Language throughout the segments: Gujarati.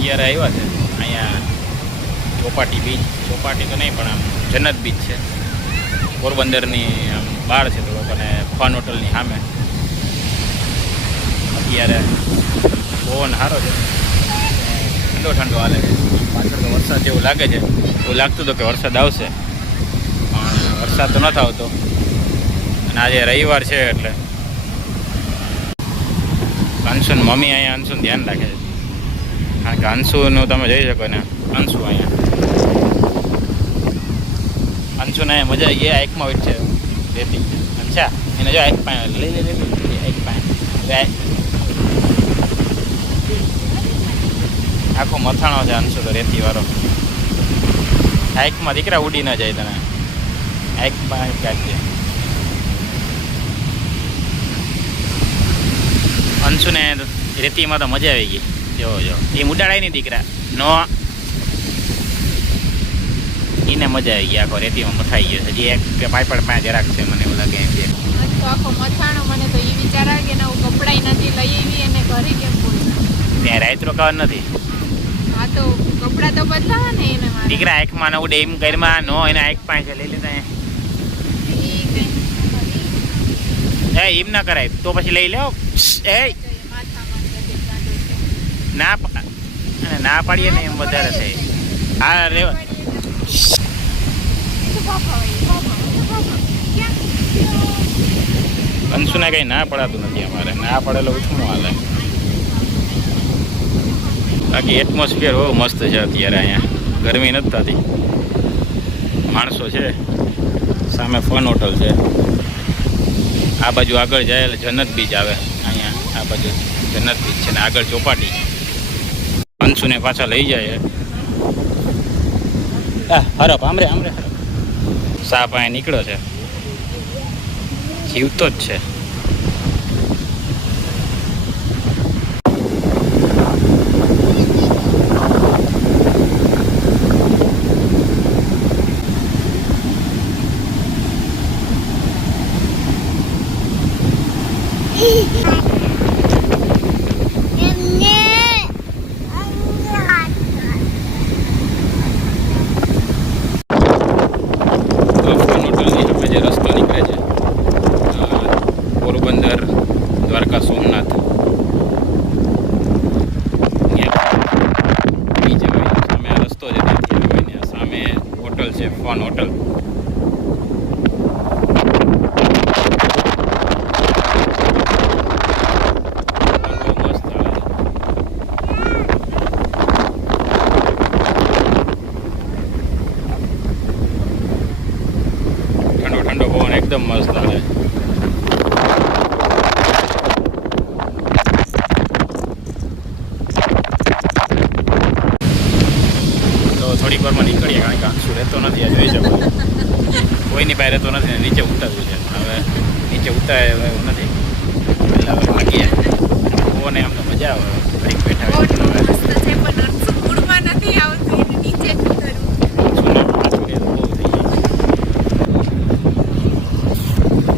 અત્યારે આવ્યા છે અહીંયા ચોપાટી બીચ. ચોપાટી તો નહીં પણ આમ જન્નત બીચ છે, પોરબંદરની આમ બહાર છે થોડોક, અને ફન હોટલની સામે. અત્યારે પવન સારો છે, ઠંડો ઠંડો હાલે છે. પાછળ તો વરસાદ જેવું લાગે છે, એવું લાગતું હતું કે વરસાદ આવશે, પણ વરસાદ તો નથી આવતો. અને આજે રવિવાર છે એટલે અંશુન મમ્મી અહીંયા અંશુન ધ્યાન રાખે છે, કારણ કે અંશુનું તમે જોઈ શકો ને, અંશુ અહીંયા અંશુને અહીંયા મજા આવી ગઈ. આંખમાં વીટ છે રેતી. અચ્છા, એને જો આંખ પાસે લઈ લે આંખ પાસે આખો મથાણો છે અંશુ તો રેતી વાળો. આંખમાં દીકરા ઉડી ન જાય, તને આંખમાં કાઢજે. અંશુને રેતીમાં તો મજા આવી ગઈ. જો એ ઉડાડાય નહીં દીકરા નો, એને મજા આવી ગઈ. આખો રેતીમાં મથાઈ ગયો છે. હજી એક પાઇપડ પાસે જરાક છે, મને એવું લાગે એમ છે. આખો મથાણો. મને તો એ વિચાર આવે કે નવું કપડાય નથી લઈ આવી અને ઘરે કેમ બોલું. ત્યાં રાત રોકાવાનું નથી. હા તો કપડા તો બદલાવા ને એને મારે. દીકરા આંખમાં ન ઉડે એમ ઘરમાં નો, એને આંખ પાસે લઈ લેતા એમ ના કરાય તો પછી લઈ લો. ના ના પાડીએ ને એમ વધારે થાય. હા રેવા અંશુને કઈ ના પડાતું નથી અમારે. ના પડેલો ઉઠવું હાલે. બાકી એટમોસ્ફિયર બહુ મસ્ત છે અત્યારે. અહીંયા ગરમી નથી થતી, માણસો છે. સામે ફન હોટલ છે. આ બાજુ આગળ જાય એટલે જન્નત બીચ આવે. અહીંયા આ બાજુ જન્નત બીચ છે ને આગળ ચોપાટી. અંશુને પાછા લઈ જાય. હરપ આમરે આમરે હરપ. સાપ અહીંયા નીકળ્યો છે, જીવતો જ છે. પોરબંદર દ્વારકા સોમનાથ બીચ આવે. સામે આ રસ્તો છે, ત્યાંથી આવે ને સામે હોટલ છે, ફન હોટલ. ઠંડો ઠંડો પવન એકદમ મસ્ત આવે. થોડીક વારમાં નીકળીએ, કારણ કે અંશુ રહેતો નથી. આ જોઈ શકો કોઈની પાસે રહેતો નથી. નીચે ઉતારવું છે, હવે નીચે ઉતારે એવું નથી. પહેલાં હવે ભાગીએ. ઓને અમને મજા આવે. ઘડીક બેઠા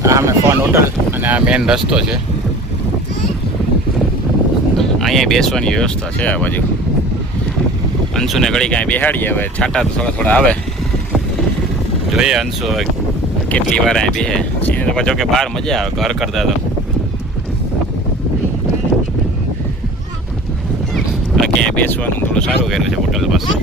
આ અમે ફન હોટલ અને આ મેન રસ્તો છે. અહીંયા બેસવાની વ્યવસ્થા છે આ બાજુ. અંશુને ઘડી કાંઈ બેહાડીએ. હવે છાંટા તો થોડા થોડા આવે. જોઈએ અંશુ હવે કેટલી વાર અહીં બેસે. એને તો પાછો કે બહાર મજા આવે ઘર કરતા. તો ક્યાંય બેસવાનું થોડું સારું કર્યું છે હોટલ પાસે.